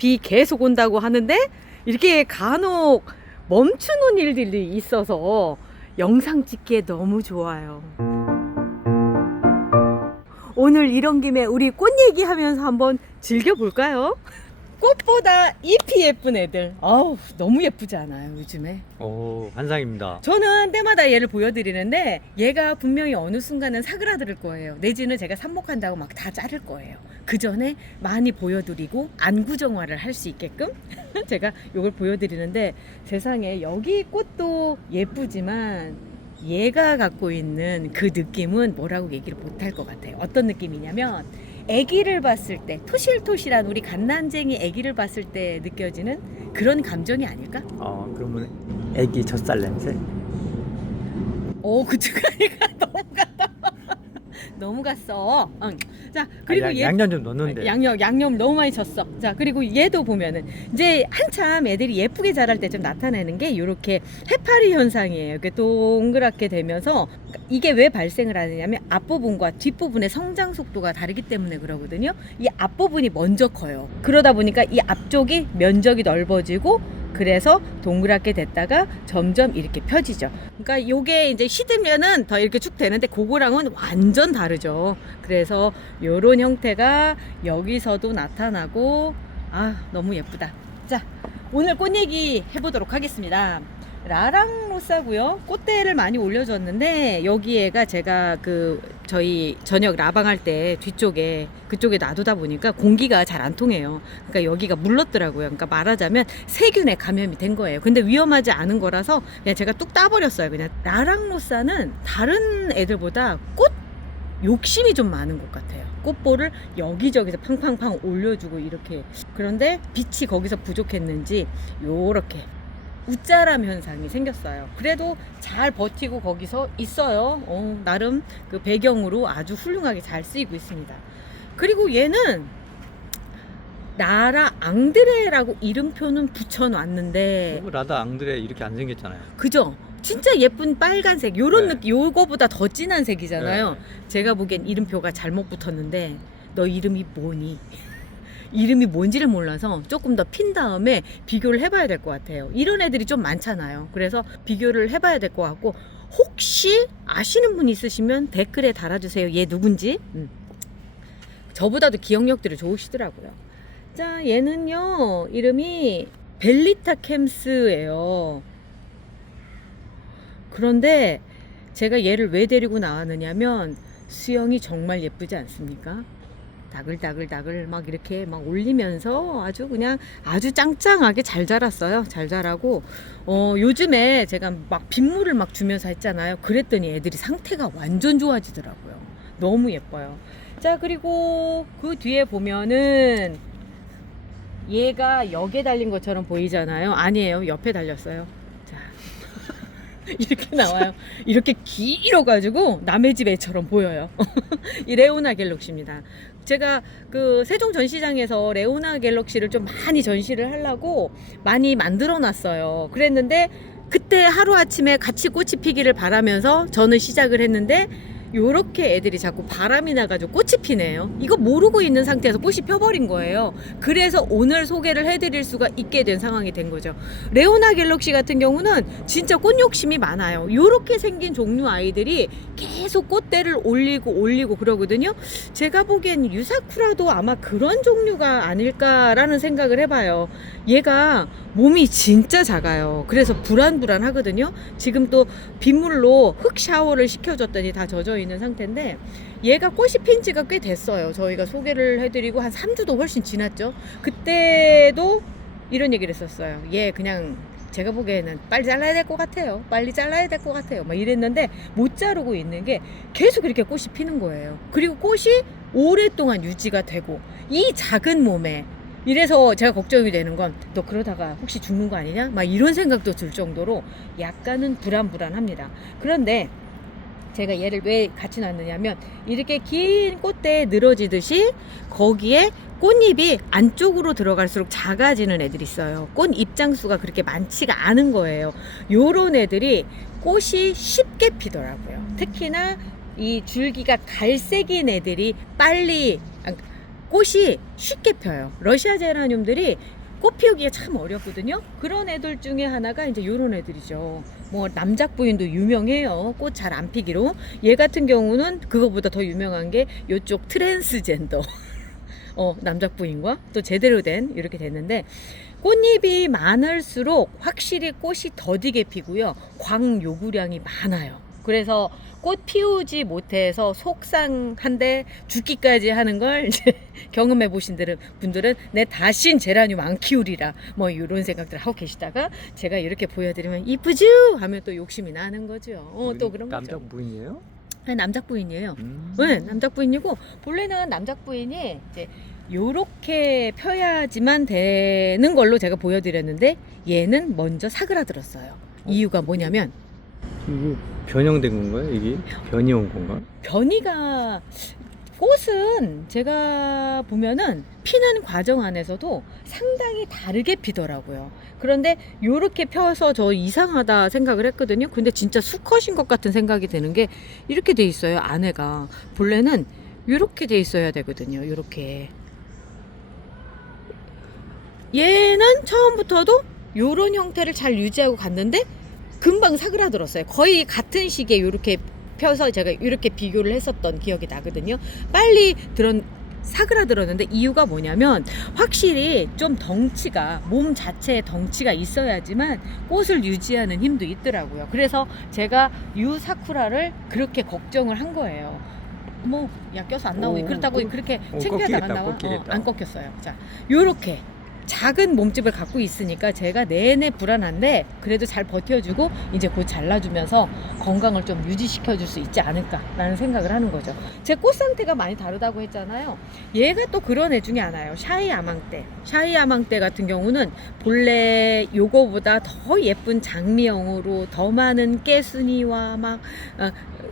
비 계속 온다고 하는데 이렇게 간혹 멈추는 일들이 있어서 영상 찍기에 너무 좋아요. 오늘 이런 김에 우리 꽃 얘기하면서 한번 즐겨볼까요? 꽃보다 잎이 예쁜 애들. 아우, 너무 예쁘지 않아요, 요즘에? 오, 환상입니다. 저는 때마다 얘를 보여드리는데 얘가 분명히 어느 순간은 사그라들 거예요. 내지는 제가 삽목한다고 막 다 자를 거예요. 그 전에 많이 보여드리고 안구정화를 할 수 있게끔 제가 이걸 보여드리는데, 세상에 여기 꽃도 예쁘지만 얘가 갖고 있는 그 느낌은 뭐라고 얘기를 못할 것 같아요. 어떤 느낌이냐면, 아기를 봤을 때, 토실토실한 우리 갓난쟁이 아기를 봤을 때 느껴지는 그런 감정이 아닐까? 그러면 애기 젖살 냄새? 오, 그쪽아니가 너무 갔다. 너무 갔어. 응. 자, 그리고 얘 양념 좀 넣는데. 양념 너무 많이 쳤어. 자, 그리고 얘도 보면은 이제 한참 애들이 예쁘게 자랄 때 좀 나타내는 게 이렇게 해파리 현상이에요. 이렇게 동그랗게 되면서, 이게 왜 발생을 하느냐면 앞부분과 뒷부분의 성장 속도가 다르기 때문에 그러거든요. 이 앞부분이 먼저 커요. 그러다 보니까 이 앞쪽이 면적이 넓어지고, 그래서 동그랗게 됐다가 점점 이렇게 펴지죠. 그러니까 요게 이제 시들면은 더 이렇게 쭉 되는데, 그거랑은 완전 다르죠. 그래서 요런 형태가 여기서도 나타나고, 아, 너무 예쁘다. 자, 오늘 꽃 얘기 해보도록 하겠습니다. 라랑로사고요. 꽃대를 많이 올려줬는데, 여기에가 제가 저희 저녁 라방할 때 뒤쪽에 그쪽에 놔두다 보니까 공기가 잘 안 통해요. 그러니까 여기가 물렀더라고요. 그러니까 말하자면 세균에 감염이 된 거예요. 근데 위험하지 않은 거라서 그냥 제가 뚝 따버렸어요. 그냥. 라랑로사는 다른 애들보다 꽃 욕심이 좀 많은 것 같아요. 꽃볼을 여기저기서 팡팡팡 올려주고 이렇게. 그런데 빛이 거기서 부족했는지 요렇게 웃자람 현상이 생겼어요. 그래도 잘 버티고 거기서 있어요. 나름 그 배경으로 아주 훌륭하게 잘 쓰이고 있습니다. 그리고 얘는 나라 앙드레라고 이름표는 붙여놨는데, 라다 앙드레 이렇게 안 생겼잖아요. 그죠? 진짜 예쁜 빨간색 요런 네. 느낌, 요거보다 더 진한 색이잖아요. 네. 제가 보기엔 이름표가 잘못 붙었는데, 너 이름이 뭐니? 이름이 뭔지를 몰라서 조금 더 핀 다음에 비교를 해봐야 될 것 같아요. 이런 애들이 좀 많잖아요. 그래서 비교를 해봐야 될 것 같고, 혹시 아시는 분 있으시면 댓글에 달아주세요. 얘 누군지. 저보다도 기억력들이 좋으시더라고요. 자, 얘는요, 이름이 벨리타 캠스예요. 그런데 제가 얘를 왜 데리고 나왔느냐면, 수영이 정말 예쁘지 않습니까? 다글다글 막 이렇게 막 올리면서 아주 그냥 아주 짱짱하게 잘 자랐어요. 잘 자라고, 요즘에 제가 막 빗물을 막 주면서 했잖아요. 그랬더니 애들이 상태가 완전 좋아지더라고요. 너무 예뻐요. 자, 그리고 그 뒤에 보면은 얘가 역에 달린 것처럼 보이잖아요. 아니에요. 옆에 달렸어요. 자, 이렇게 나와요. 이렇게 길어가지고 남의 집 애처럼 보여요. 이 레오나 갤럭시입니다. 제가 그 세종 전시장에서 레오나 갤럭시를 좀 많이 전시를 하려고 많이 만들어 놨어요. 그랬는데 그때 하루아침에 같이 꽃이 피기를 바라면서 저는 시작을 했는데, 요렇게 애들이 자꾸 바람이 나가지고 꽃이 피네요. 이거 모르고 있는 상태에서 꽃이 펴버린 거예요. 그래서 오늘 소개를 해드릴 수가 있게 된 상황이 된 거죠. 레오나 갤럭시 같은 경우는 진짜 꽃 욕심이 많아요. 요렇게 생긴 종류 아이들이 계속 꽃대를 올리고 그러거든요. 제가 보기엔 유사쿠라도 아마 그런 종류가 아닐까라는 생각을 해봐요. 얘가 몸이 진짜 작아요. 그래서 불안하거든요. 지금 또 빗물로 흙 샤워를 시켜줬더니 다 젖어 있는 상태인데, 얘가 꽃이 핀 지가 꽤 됐어요. 저희가 소개를 해드리고 한 3주도 훨씬 지났죠. 그때도 이런 얘기를 했었어요. 얘 그냥 제가 보기에는 빨리 잘라야 될 것 같아요. 빨리 잘라야 될 것 같아요. 막 이랬는데 못 자르고 있는 게 계속 이렇게 꽃이 피는 거예요. 그리고 꽃이 오랫동안 유지가 되고, 이 작은 몸에. 이래서 제가 걱정이 되는 건, 너 그러다가 혹시 죽는 거 아니냐? 막 이런 생각도 들 정도로 약간은 불안합니다. 그런데 제가 얘를 왜 같이 놨느냐면, 이렇게 긴 꽃대에 늘어지듯이 거기에 꽃잎이 안쪽으로 들어갈수록 작아지는 애들이 있어요. 꽃 입장수가 그렇게 많지가 않은 거예요. 요런 애들이 꽃이 쉽게 피더라고요. 특히나 이 줄기가 갈색인 애들이 빨리 꽃이 쉽게 펴요. 러시아 제라늄들이 꽃 피우기가 참 어렵거든요. 그런 애들 중에 하나가 이제 요런 애들이죠. 뭐 남작부인도 유명해요. 꽃 잘 안 피기로. 얘 같은 경우는 그거보다 더 유명한 게 요쪽 트랜스젠더 남작부인과 또 제대로 된 이렇게 됐는데, 꽃잎이 많을수록 확실히 꽃이 더디게 피고요. 광 요구량이 많아요. 그래서 꽃 피우지 못해서 속상한데 죽기까지 하는 걸 이제 경험해 보신 분들은 내 다신 제라늄 안 키우리라 뭐 이런 생각들 하고 계시다가 제가 이렇게 보여드리면 이쁘죠? 하면 또 욕심이 나는 거죠. 또 그런 거죠. 남자 부인이에요? 네, 남작부인이에요. 네, 남작부인이고 본래는 남작부인이 이제 요렇게 펴야지만 되는 걸로 제가 보여드렸는데 얘는 먼저 사그라들었어요. 이유가 뭐냐면 이게 변형된 건가요? 이게 변이 온 건가? 변이가, 꽃은 제가 보면은 피는 과정 안에서도 상당히 다르게 피더라고요. 그런데 요렇게 펴서 저 이상하다 생각을 했거든요. 근데 진짜 수컷인 것 같은 생각이 드는 게 이렇게 돼 있어요. 안에가 본래는 요렇게 돼 있어야 되거든요. 요렇게. 얘는 처음부터도 요런 형태를 잘 유지하고 갔는데 금방 사그라들었어요. 거의 같은 시기에 이렇게 펴서 제가 이렇게 비교를 했었던 기억이 나거든요. 빨리 사그라들었는데 이유가 뭐냐면 확실히 좀 덩치가, 몸 자체에 덩치가 있어야지만 꽃을 유지하는 힘도 있더라고요. 그래서 제가 유 사쿠라를 그렇게 걱정을 한 거예요. 뭐 약 껴서 안 나오니 그렇다고 그렇게 창피하다가 나와. 안 꺾였어요. 자, 요렇게 작은 몸집을 갖고 있으니까 제가 내내 불안한데 그래도 잘 버텨주고 이제 곧 잘라주면서 건강을 좀 유지시켜줄 수 있지 않을까라는 생각을 하는 거죠. 제 꽃 상태가 많이 다르다고 했잖아요. 얘가 또 그런 애 중에 하나예요. 샤이 아망떼. 샤이 아망떼 같은 경우는 본래 요거보다 더 예쁜 장미형으로 더 많은 깨순이와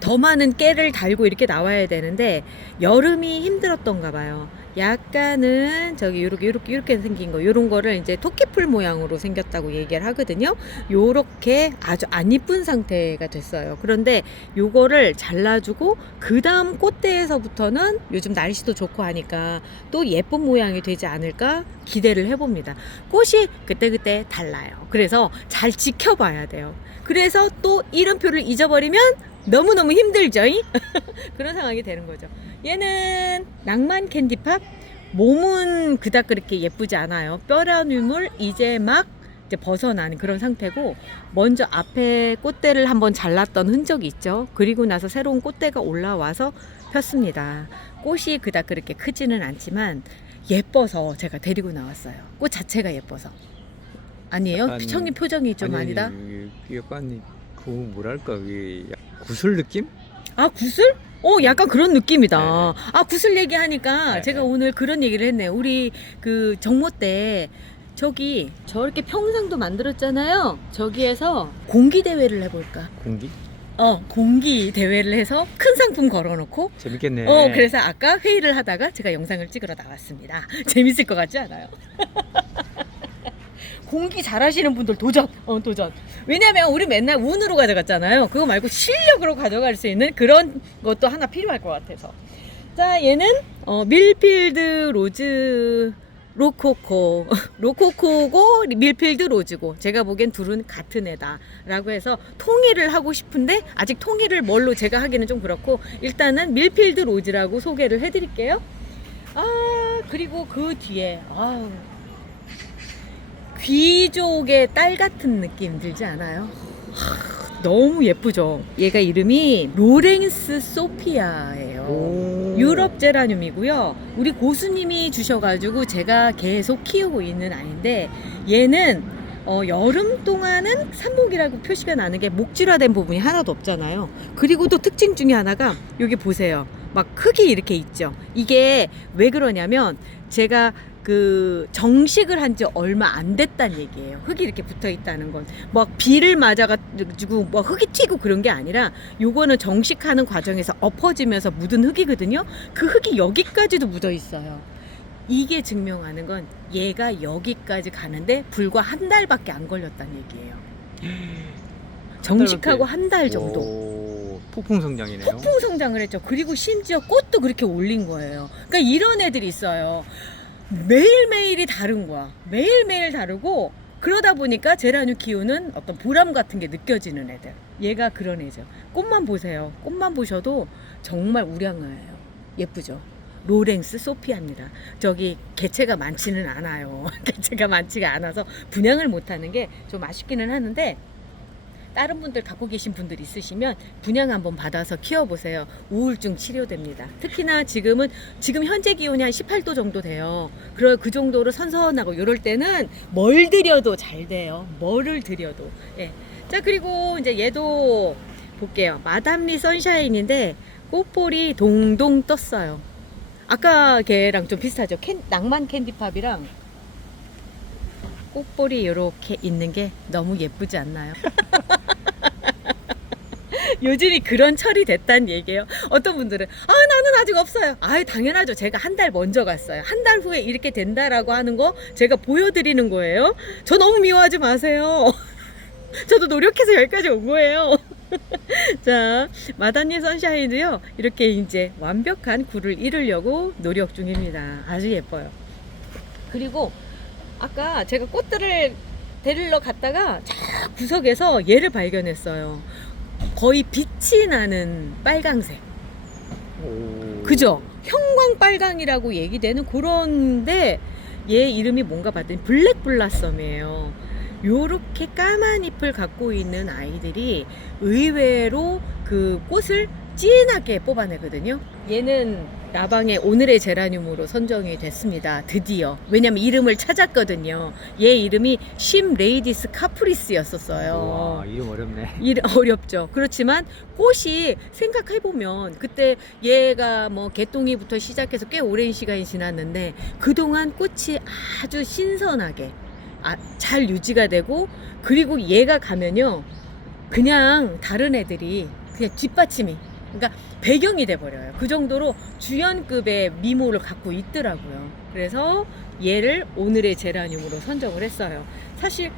더 많은 깨를 달고 이렇게 나와야 되는데 여름이 힘들었던가 봐요. 약간은 저기 요렇게 생긴 거, 요런 거를 이제 토끼풀 모양으로 생겼다고 얘기를 하거든요. 요렇게 아주 안 이쁜 상태가 됐어요. 그런데 요거를 잘라주고 그 다음 꽃대에서부터는 요즘 날씨도 좋고 하니까 또 예쁜 모양이 되지 않을까 기대를 해봅니다. 꽃이 그때그때 달라요. 그래서 잘 지켜봐야 돼요. 그래서 또 이름표를 잊어버리면 너무너무 힘들죠. 그런 상황이 되는 거죠. 얘는 낭만 캔디팝. 몸은 그닥 그렇게 예쁘지 않아요. 뼈라늄을 이제 막 벗어나는 그런 상태고, 먼저 앞에 꽃대를 한번 잘랐던 흔적이 있죠. 그리고 나서 새로운 꽃대가 올라와서 폈습니다. 꽃이 그닥 그렇게 크지는 않지만 예뻐서 제가 데리고 나왔어요. 꽃 자체가 예뻐서. 아니에요? 형님 표정이 좀 아니다? 약간 그 뭐랄까, 이게 구슬 느낌? 아, 구슬? 약간 그런 느낌이다. 네. 아, 구슬 얘기하니까 네. 제가 오늘 그런 얘기를 했네요. 우리 그 정모 때 저기 저렇게 평상도 만들었잖아요. 저기에서 공기 대회를 해볼까? 공기? 공기 대회를 해서 큰 상품 걸어놓고. 재밌겠네. 그래서 아까 회의를 하다가 제가 영상을 찍으러 나왔습니다. 재밌을 것 같지 않아요? 공기 잘하시는 분들 도전. 왜냐면 우리 맨날 운으로 가져갔잖아요. 그거 말고 실력으로 가져갈 수 있는 그런 것도 하나 필요할 것 같아서. 자, 얘는 밀필드 로즈 로코코고 밀필드 로즈고, 제가 보기엔 둘은 같은 애다 라고 해서 통일을 하고 싶은데 아직 통일을 뭘로 제가 하기는 좀 그렇고, 일단은 밀필드 로즈라고 소개를 해드릴게요. 그리고 그 뒤에 귀족의 딸 같은 느낌 들지 않아요? 너무 예쁘죠? 얘가 이름이 로렌스 소피아예요. 유럽 제라늄이고요. 우리 고수님이 주셔가지고 제가 계속 키우고 있는 아이인데, 얘는 여름 동안은 삽목이라고 표시가 나는 게 목질화된 부분이 하나도 없잖아요. 그리고 또 특징 중에 하나가 여기 보세요. 막 흙이 이렇게 있죠. 이게 왜 그러냐면 제가 그 정식을 한 지 얼마 안 됐다는 얘기예요. 흙이 이렇게 붙어 있다는 건 막 비를 맞아가지고 뭐 흙이 튀고 그런 게 아니라, 요거는 정식하는 과정에서 엎어지면서 묻은 흙이거든요. 그 흙이 여기까지도 묻어 있어요. 이게 증명하는 건 얘가 여기까지 가는데 불과 한 달밖에 안 걸렸다는 얘기예요. 정식하고 한 달 정도. 폭풍 성장이네요. 폭풍 성장을 했죠. 그리고 심지어 꽃도 그렇게 올린 거예요. 그러니까 이런 애들이 있어요. 매일매일이 다른 거야. 매일매일 다르고 그러다 보니까 제라늄 키우는 어떤 보람 같은 게 느껴지는 애들. 얘가 그런 애죠. 꽃만 보세요. 꽃만 보셔도 정말 우량아예요. 예쁘죠. 로랭스 소피아입니다. 저기 개체가 많지는 않아요. 개체가 많지가 않아서 분양을 못하는 게 좀 아쉽기는 하는데 다른 분들 갖고 계신 분들 있으시면 분양 한번 받아서 키워보세요. 우울증 치료됩니다. 특히나 지금 현재 기온이 한 18도 정도 돼요. 그 정도로 선선하고 이럴 때는 뭘 들여도 잘 돼요. 뭐를 들여도. 예. 자, 그리고 이제 얘도 볼게요. 마담리 선샤인인데 꽃볼이 동동 떴어요. 아까 걔랑 좀 비슷하죠. 낭만 캔디팝이랑 꽃볼이 이렇게 있는 게 너무 예쁘지 않나요? 요즘이 그런 철이 됐다는 얘기예요. 어떤 분들은 나는 아직 없어요. 당연하죠. 제가 한 달 먼저 갔어요. 한 달 후에 이렇게 된다라고 하는 거 제가 보여드리는 거예요. 저 너무 미워하지 마세요. 저도 노력해서 여기까지 온 거예요. 자, 마다니 선샤인도요. 이렇게 이제 완벽한 굴을 이루려고 노력 중입니다. 아주 예뻐요. 그리고 아까 제가 꽃들을 데리러 갔다가 쫙 구석에서 얘를 발견했어요. 거의 빛이 나는 빨강색. 오. 그죠? 형광 빨강이라고 얘기되는 그런데 얘 이름이 뭔가 봤더니 블랙 블라썸이에요. 요렇게 까만 잎을 갖고 있는 아이들이 의외로 그 꽃을 진하게 뽑아내거든요. 얘는 라방의 오늘의 제라늄으로 선정이 됐습니다. 드디어. 왜냐면 이름을 찾았거든요. 얘 이름이 심 레이디스 카프리스였었어요. 와, 이름 어렵네. 어렵죠. 그렇지만 꽃이 생각해보면 그때 얘가 뭐 개똥이부터 시작해서 꽤 오랜 시간이 지났는데 그동안 꽃이 아주 신선하게 잘 유지가 되고 그리고 얘가 가면요 그냥 다른 애들이 그냥 뒷받침이 그러니까 배경이 돼버려요. 그 정도로 주연급의 미모를 갖고 있더라고요. 그래서 얘를 오늘의 제라늄으로 선정을 했어요. 사실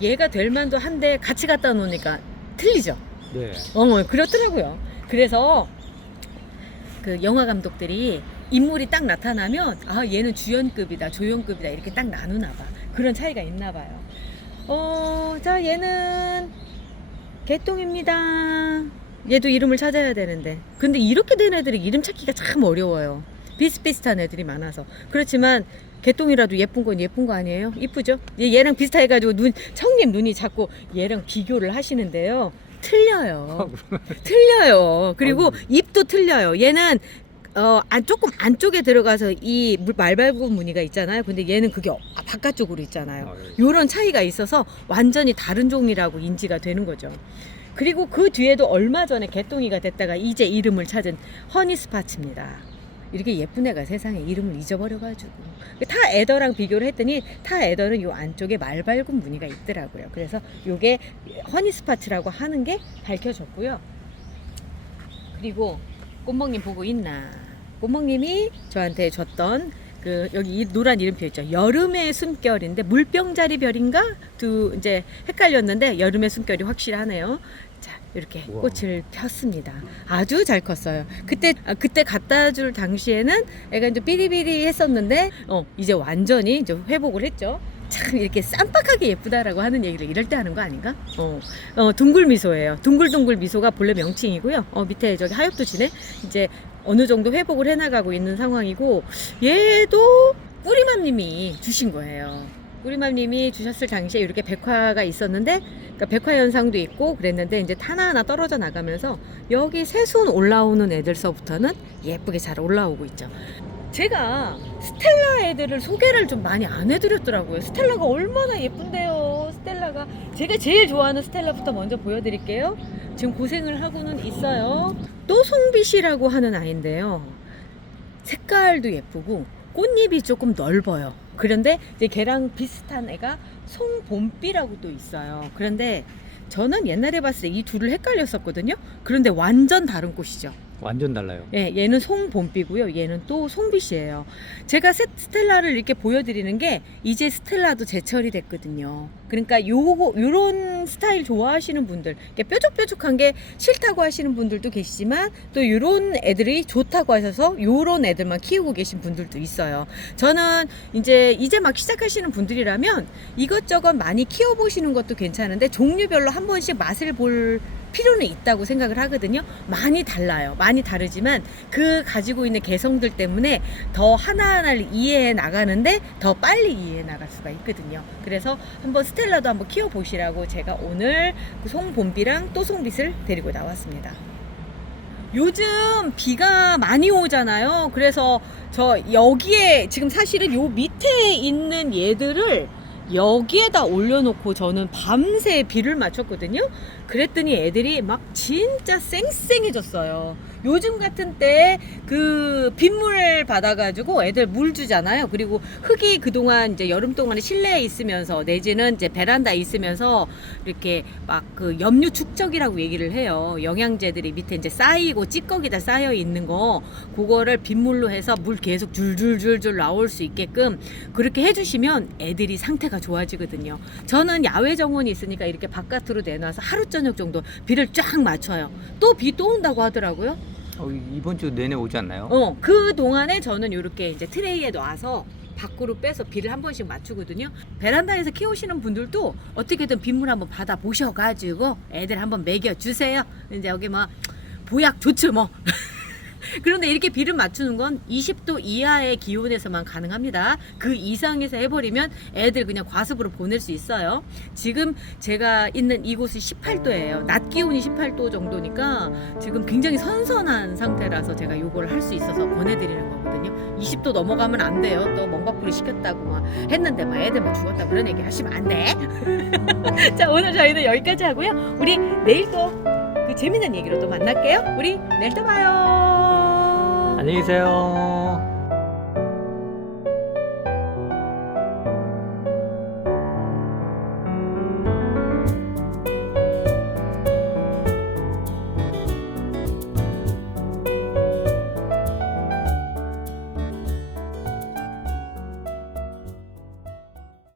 얘가 될 만도 한데 같이 갖다 놓으니까 틀리죠. 네. 그렇더라고요. 그래서 그 영화 감독들이 인물이 딱 나타나면 얘는 주연급이다 조연급이다 이렇게 딱 나누나 봐. 그런 차이가 있나 봐요. 자, 얘는 개똥입니다. 얘도 이름을 찾아야 되는데 근데 이렇게 된 애들이 이름 찾기가 참 어려워요. 비슷비슷한 애들이 많아서. 그렇지만 개똥이라도 예쁜 건 예쁜 거 아니에요? 이쁘죠? 얘랑 비슷해가지고 청님 눈이 자꾸 얘랑 비교를 하시는데요. 틀려요. 틀려요. 그리고 입도 틀려요. 얘는 조금 안쪽에 들어가서 이 말발굽 무늬가 있잖아요. 근데 얘는 그게 바깥쪽으로 있잖아요. 요런 차이가 있어서 완전히 다른 종이라고 인지가 되는 거죠. 그리고 그 뒤에도 얼마 전에 개똥이가 됐다가 이제 이름을 찾은 허니스파츠입니다. 이렇게 예쁜 애가 세상에 이름을 잊어버려가지고 타 에더랑 비교를 했더니 타 에더는 요 안쪽에 말발굽 무늬가 있더라고요. 그래서 요게 허니스파츠라고 하는 게 밝혀졌고요. 그리고 꽃멍님 보고 있나? 꽃멍님이 저한테 줬던 여기 이 노란 이름표 있죠. 여름의 숨결인데 물병자리 별인가? 이제 헷갈렸는데 여름의 숨결이 확실하네요. 자, 이렇게 우와. 꽃을 폈습니다. 아주 잘 컸어요. 그때 갖다 줄 당시에는 애가 이제 삐리삐리 했었는데 이제 완전히 이제 회복을 했죠. 참 이렇게 쌈박하게 예쁘다라고 하는 얘기를 이럴 때 하는 거 아닌가? 둥글 미소예요. 둥글둥글 미소가 본래 명칭이고요. 밑에 저기 하엽도 지네. 이제 어느 정도 회복을 해나가고 있는 상황이고 얘도 꾸리맘님이 주신 거예요. 꾸리맘님이 주셨을 당시에 이렇게 백화가 있었는데 그러니까 백화 현상도 있고 그랬는데 이제 하나하나 떨어져 나가면서 여기 새순 올라오는 애들서부터는 예쁘게 잘 올라오고 있죠. 제가 스텔라 애들을 소개를 좀 많이 안 해드렸더라고요. 스텔라가 얼마나 예쁜데요. 스텔라가 제가 제일 좋아하는 스텔라부터 먼저 보여드릴게요. 지금 고생을 하고는 있어요. 또 송빛이라고 하는 아이인데요. 색깔도 예쁘고 꽃잎이 조금 넓어요. 그런데 이제 걔랑 비슷한 애가 송봄비라고 또 있어요. 그런데 저는 옛날에 봤을 때 이 둘을 헷갈렸었거든요. 그런데 완전 다른 꽃이죠. 완전 달라요. 예, 얘는 송봄비고요. 얘는 또 송빛이에요. 제가 스텔라를 이렇게 보여드리는 게 이제 스텔라도 제철이 됐거든요. 그러니까 요런 스타일 좋아하시는 분들, 이렇게 뾰족뾰족한 게 싫다고 하시는 분들도 계시지만 또 요런 애들이 좋다고 하셔서 요런 애들만 키우고 계신 분들도 있어요. 저는 이제 막 시작하시는 분들이라면 이것저것 많이 키워보시는 것도 괜찮은데 종류별로 한 번씩 맛을 볼 필요는 있다고 생각을 하거든요. 많이 달라요. 많이 다르지만 그 가지고 있는 개성들 때문에 더 하나하나를 이해해 나가는데 더 빨리 이해해 나갈 수가 있거든요. 그래서 한번 스텔라도 한번 키워보시라고 제가 오늘 그 송봄비랑 또 송빛을 데리고 나왔습니다. 요즘 비가 많이 오잖아요. 그래서 저 여기에 지금 사실은 요 밑에 있는 얘들을 여기에다 올려놓고 저는 밤새 비를 맞췄거든요. 그랬더니 애들이 막 진짜 쌩쌩해졌어요. 요즘 같은 때 그 빗물 받아가지고 애들 물 주잖아요. 그리고 흙이 그동안 이제 여름 동안에 실내에 있으면서 내지는 이제 베란다에 있으면서 이렇게 막 그 염류 축적이라고 얘기를 해요. 영양제들이 밑에 이제 쌓이고 찌꺼기다 쌓여 있는 거, 그거를 빗물로 해서 물 계속 줄줄줄줄 나올 수 있게끔 그렇게 해주시면 애들이 상태가 좋아지거든요. 저는 야외 정원이 있으니까 이렇게 바깥으로 내놔서 하루 저녁 정도 비를 쫙 맞춰요. 또 비 또 온다고 하더라고요. 이번 주 내내 오지 않나요? 그 동안에 저는 이렇게 이제 트레이에 놔서 밖으로 빼서 비를 한 번씩 맞추거든요. 베란다에서 키우시는 분들도 어떻게든 빗물 한번 받아 보셔가지고 애들 한번 먹여주세요. 이제 여기 뭐 보약 좋죠 뭐. 그런데 이렇게 비를 맞추는 건 20도 이하의 기온에서만 가능합니다. 그 이상에서 해버리면 애들 그냥 과습으로 보낼 수 있어요. 지금 제가 있는 이곳이 18도예요. 낮 기온이 18도 정도니까 지금 굉장히 선선한 상태라서 제가 요걸 할 수 있어서 권해드리는 거거든요. 20도 넘어가면 안 돼요. 또 멍바꾸리 시켰다고 막 했는데 막 애들 막 죽었다 그런 얘기 하시면 안 돼. 자, 오늘 저희는 여기까지 하고요. 우리 내일 또 그 재밌는 얘기로 또 만날게요. 우리 내일 또 봐요. 안녕히 계세요.